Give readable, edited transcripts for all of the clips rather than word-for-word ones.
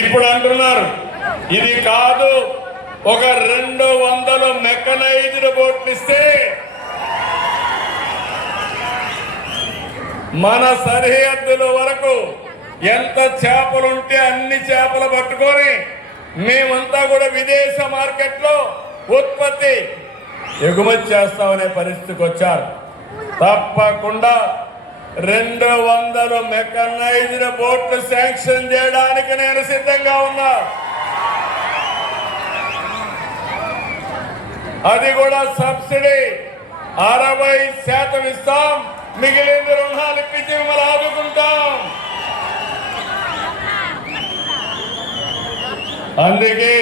ఇప్పుడు అంటున్నారు ఇది కాదు, ఒక 200 మెకనైజ్డ్ బోట్లు ఇస్తే మన సరిహద్దుల వరకు ఎంత చేపలుంటే అన్ని చేపలు పట్టుకొని మేమంతా కూడా విదేశ మార్కెట్లో ఉత్పత్తి ఎగుమతి చేస్తామనే పరిస్థితికి వచ్చారు. తప్పకుండా 200 మెకనైజ్డ్ బోట్లు శాంక్షన్ చేయడానికి నేను సిద్ధంగా ఉన్నా. అది కూడా సబ్సిడీ 60% ఇస్తాం, మిగిలిన రుణాలు ఇప్పించి మిమ్మల్ని ఆదుకుంటాం. అందుకే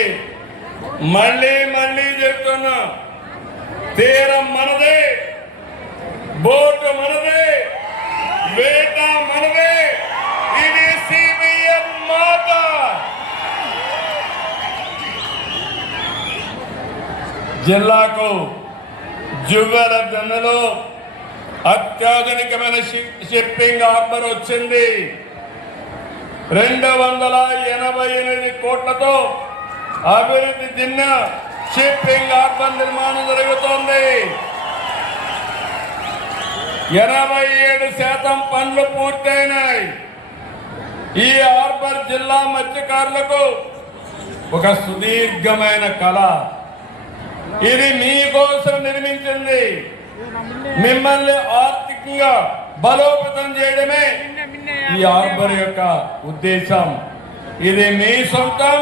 మళ్ళీ మళ్ళీ చెప్తున్నా, తీరం మనదే, బోటు మనదే, వేట మనదే. ఇది సిబిఎం మాట. జిల్లాకు జువ్వెల జన్నలో అత్యాధునికమైన షిప్పింగ్ హార్బర్ వచ్చింది. 288 కోట్లతో అభివృద్ధి చెందిన షిప్పింగ్ హార్బర్ నిర్మాణం జరుగుతోంది. 87% పనులు పూర్తయినాయి. ఈ హార్బర్ జిల్లా మత్స్యకారులకు ఒక సుదీర్ఘమైన కళ. ఇది మీకోసం నిర్మించింది. మిమ్మల్ని ఆర్థికంగా బలోపేతం చేయడమే ఈ హార్బర్ యొక్క ఉద్దేశం. ఇది మీ సొంతం.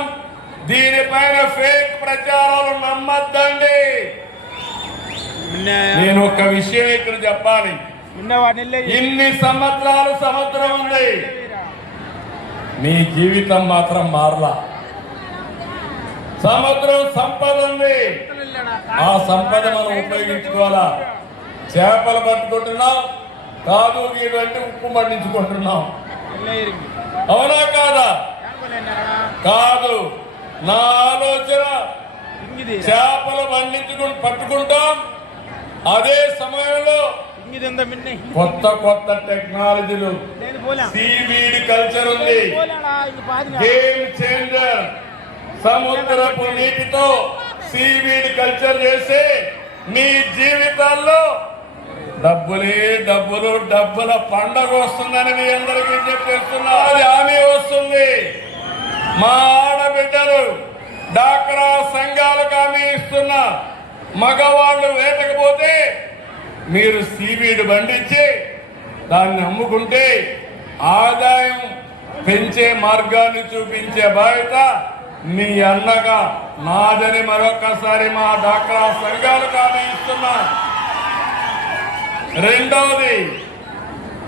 దీనిపైన ఫేక్ ప్రచారాలు నమ్మద్దండి. నేను ఒక విషయం ఇక్కడ చెప్పాలి. ఇన్ని సంవత్సరాలు సముద్రం ఉంది, మీ జీవితం మాత్రం మారలా. సముద్రం సంపద ఉంది, ఆ సంపద మనం ఉపయోగించుకోవాలా. చేపలు పట్టుకుంటున్నాం, కాదు గీడంటే ఉప్పు పండించుకుంటున్నాం. అవునా కాదా? కాదు. నా ఆలోచన చేపలు పట్టుకుంటాం, అదే సమయంలో కొత్త కొత్త టెక్నాలజీలు, సీవీడ్ కల్చర్ ఉంది, గేమ్ చేంజర్. సముద్రపు నీటితో సీవీడ్ కల్చర్ చేసి మీ జీవితాల్లో డబ్బులే డబ్బులు, డబ్బుల పండగ వస్తుందని మీ అందరికీ చెప్పేస్తున్నా. అది హామీ వస్తుంది. మా ఆడబిడ్డలు డాక్రా సంఘాలకు హామీ ఇస్తున్నా. మగవాళ్ళు వేటకపోతే మీరు సీవీడ్ పండించి దాన్ని అమ్ముకుంటే ఆదాయం పెంచే మార్గాన్ని చూపించే బాధ్యత మీ అన్నగా నాదని మరొకసారి మా డాక్రా సంఘాలకు హామీ ఇస్తున్నా. రెండవది,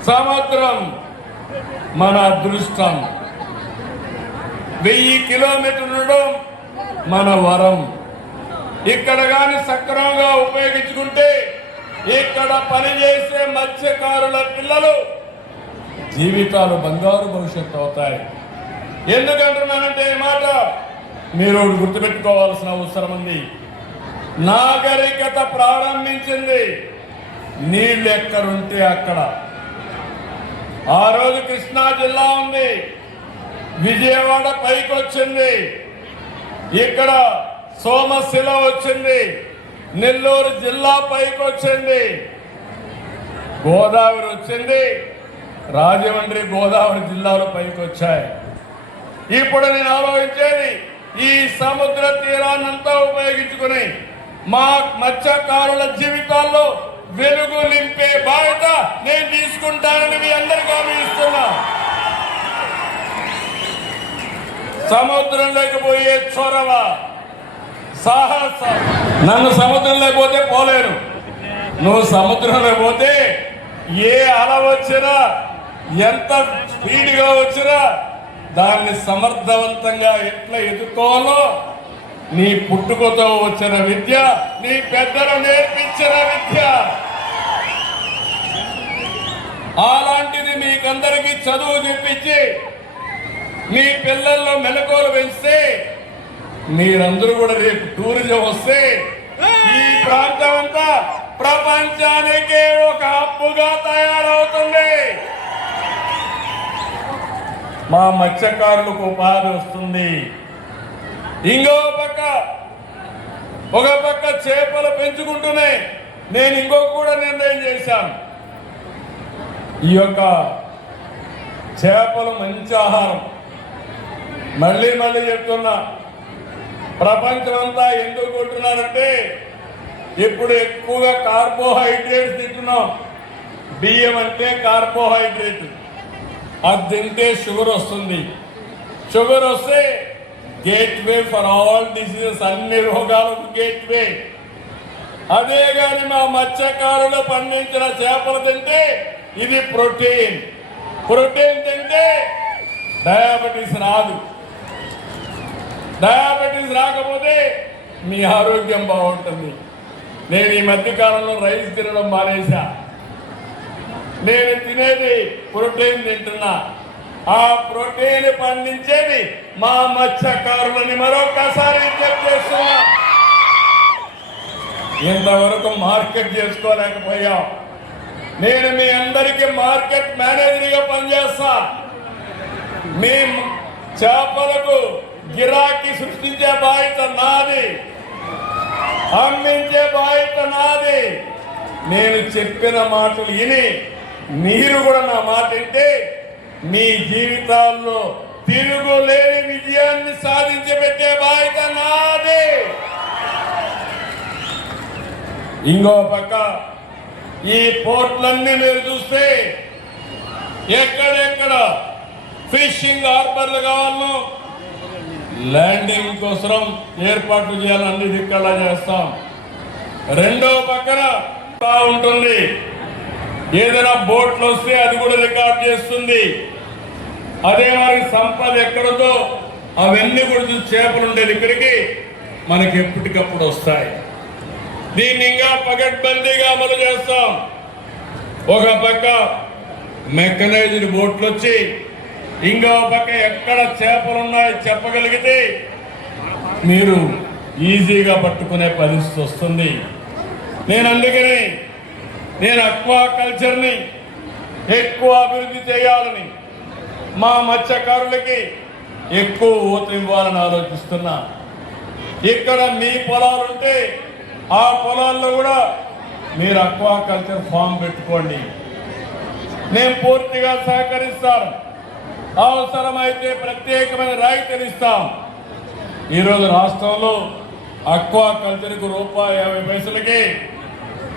సముద్రం మన అదృష్టం. 1000 కిలోమీటర్లు మన వరం. ఇక్కడ కానీ సక్రమంగా ఉపయోగించుకుంటే ఇక్కడ పనిచేసే మత్స్యకారుల పిల్లలు జీవితాలు బంగారు భవిష్యత్తు అవుతాయి. ఎందుకంటున్నానంటే ఈ మాట మీరు గుర్తుపెట్టుకోవాల్సిన అవసరం ఉంది. నాగరికత ప్రారంభించింది నీళ్ళు ఎక్కడుంటే అక్కడ. ఆ రోజు కృష్ణా జిల్లా ఉంది, విజయవాడ పైకి వచ్చింది, ఇక్కడ సోమశిల వచ్చింది, నెల్లూరు జిల్లా పైకి వచ్చింది, గోదావరి వచ్చింది, రాజమండ్రి గోదావరి జిల్లాలో పైకి వచ్చాయి. ఇప్పుడు నేను ఆలోచించేది, ఈ సముద్ర తీరాన్నంతా ఉపయోగించుకుని మా మత్స్యకారుల జీవితాల్లో వెలుగు నింపే బాధ్యత నేను తీసుకుంటానని మీ అందరికీ హామీ ఇస్తున్నా. సముద్రంలోకి పోయే చొరవ, సాహసం. నన్ను సముద్రంలో పోతే పోలేను, నువ్వు సముద్రంలో పోతే ఏ అల వచ్చినా, ఎంత స్పీడ్గా వచ్చినా దాన్ని సమర్థవంతంగా ఎట్లా ఎదుర్కోవాలో నీ పుట్టుకతో వచ్చిన విద్య, నీ పెద్దలు నేర్పించిన విద్య. అలాంటిది మీకందరికీ చదువు చెప్పించి మీ పిల్లల్లో మెలకువలు పెంచితే మీరందరూ కూడా రేపు టూరిజం వస్తే ఈ ప్రాంతం అంతా ప్రపంచానికే ఒక హబ్బుగా తయారవుతుంది. మా మత్స్యకారులకు ఉపాధి వస్తుంది. ఇంకో పక్క ఒక పక్క చేపలు పెంచుకుంటూనే నేను ఇంకో కూడా నిర్ణయం చేశాను. ఈ యొక్క చేపలు మంచి ఆహారం. మళ్ళీ చెప్తున్నా, ప్రపంచం అంతా ఎందుకు కొంటున్నారంటే ఇప్పుడు ఎక్కువగా కార్బోహైడ్రేట్స్ తింటున్నాం. బియ్యం అంటే కార్బోహైడ్రేట్, అది తింటే షుగర్ వస్తుంది. షుగర్ వస్తే గేట్వే ఫర్ ఆల్ డిసీజెస్, అన్ని రోగాలకు గేట్వే. అదే కానీ మా మత్స్యకారులు పండించిన చేపలు తింటే ఇది ప్రోటీన్. ప్రోటీన్ తింటే డయాబెటీస్ రాదు. డయాబెటీస్ రాకపోతే మీ ఆరోగ్యం బాగుంటుంది. నేను ఈ మధ్యకాలంలో రైస్ తినడం మానేశా. నేను తినేది ప్రోటీన్ తింటున్నా. ఆ ప్రోటీన్ పండించేది మా మత్స్యకారులని మరొకసారి విజ్ఞప్తి చేస్తున్నా. ఇంతవరకు మార్కెట్ చేసుకోలేకపోయాం. నేను మీ అందరికీ మార్కెట్ మేనేజర్గా పనిచేస్తా. మీ చేపలకు గిరాకీ సృష్టించే బాధ్యత నాది, అమ్మించే బాధ్యత నాది. నేను చెప్పిన మాటలు విని మీరు కూడా నా మాట వింటే మీ జీవితాల్లో తిరుగులేని విజయాన్ని సాధించి పెట్టే బాధ్యత నాది. ఇంకో పక్క ఈ పోర్ట్లన్నీ మీరు చూస్తే ఎక్కడెక్కడ ఫిషింగ్ హార్బర్లు కావాలను ల్యాండింగ్ కోసం ఏర్పాట్లు చేయాలని అన్ని దిక్కలా చేస్తాం. రెండో పక్కన ఉంటుంది, ఏదైనా బోట్లు వస్తే అది కూడా రికార్డ్ చేస్తుంది. అదే మరి సంపద ఎక్కడదో అవన్నీ కూడా చూసి చేపలు ఉండేది ఇక్కడికి మనకి ఎప్పటికప్పుడు వస్తాయి. దీన్ని ఇంకా పకడ్బందీగా అమలు చేస్తాం. ఒక పక్క మెకనైజ్డ్ బోట్లు వచ్చి ఇంకో పక్క ఎక్కడ చేపలు ఉన్నాయో చెప్పగలిగితే మీరు ఈజీగా పట్టుకునే పరిస్థితి వస్తుంది. అందుకని నేను అక్వాకల్చర్ని ఎక్కువ అభివృద్ధి చేయాలని, మా మత్స్యకారులకి ఎక్కువ ఊతం ఇవ్వాలని ఆలోచిస్తున్నా. ఇక్కడ మీ పొలాలుంటే ఆ పొలాల్లో కూడా మీరు అక్వాకల్చర్ ఫామ్ పెట్టుకోండి. నేను పూర్తిగా సహకరిస్తాను. అవసరమైతే ప్రత్యేకమైన రాయితీలు ఇస్తాం. ఈరోజు రాష్ట్రంలో అక్వాకల్చర్కు ₹1.50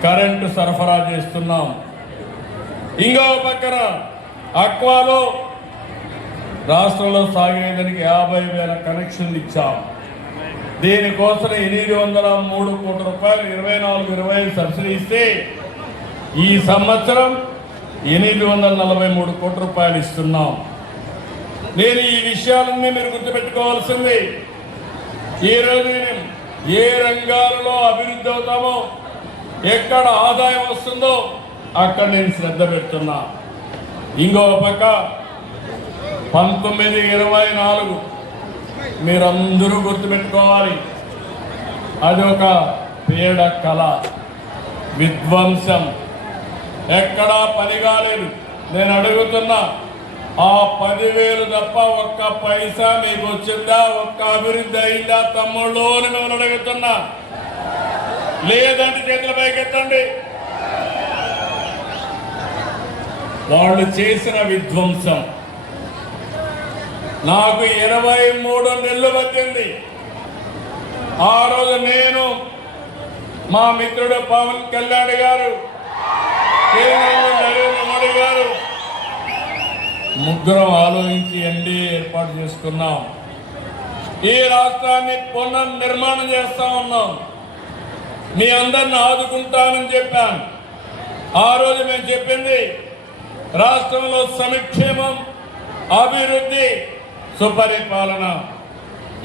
కరెంటు సరఫరా చేస్తున్నాం. ఇంకో పక్కన అక్వాలో రాష్ట్రంలో సాగేదానికి 50,000 కనెక్షన్లు ఇచ్చాం. దీనికోసం 803 కోట్ల రూపాయలు 24-25 సబ్సిడీ ఇస్తే ఈ సంవత్సరం 843 కోట్ల రూపాయలు ఇస్తున్నాం. నేను ఈ విషయాలన్నీ మీరు గుర్తుపెట్టుకోవాల్సింది. ఈరోజు నేను ఏ రంగాలలో అభివృద్ధి అవుతామో, ఎక్కడ ఆదాయం వస్తుందో అక్కడ నేను శ్రద్ధ పెడుతున్నా. ఇంకో పక్క 1924 మీరందరూ గుర్తుపెట్టుకోవాలి. అది ఒక పేడ కళ, విధ్వంసం, ఎక్కడా పని కాలేదు. నేను అడుగుతున్నా, ఆ 10,000 తప్ప ఒక్క పైసా మీకు వచ్చిందా? ఒక్క అభివృద్ధి అయిందా తమ్ముళ్ళు అని మిమ్మల్ని అడుగుతున్నా. లేదంటే చేతుల పైకెత్తండి. వాళ్ళు చేసిన విధ్వంసం నాకు 23 నెలలు పట్టింది. ఆ రోజు నేను, మా మిత్రుడు పవన్ కళ్యాణ్ గారు, కేంద్రంలో నరేంద్ర మోడీ గారు ముగ్గురం ఆలోచించి ఎన్డీఏ ఏర్పాటు చేసుకున్నాం. ఈ రాష్ట్రాన్ని పునర్నిర్మాణం చేస్తా ఉన్నాం. మీ అందరిని ఆదుకుంటానని చెప్పాను. ఆ రోజు మేము చెప్పింది రాష్ట్రంలో సంక్షేమం, అభివృద్ధి, సుపరిపాలన,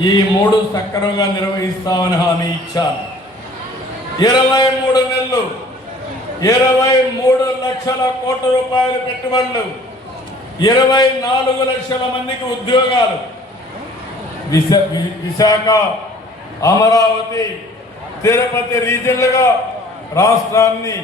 ఈ 3 సక్రమంగా నిర్వహిస్తామని హామీ ఇచ్చాను. 23 నెలలు 23 లక్షల కోట్ల రూపాయలు పెట్టుబడులు, 24 లక్షల మందికి ఉద్యోగాలు. విశాఖ, అమరావతి, తిరుపతి రీజియన్లుగా రాష్ట్రాన్ని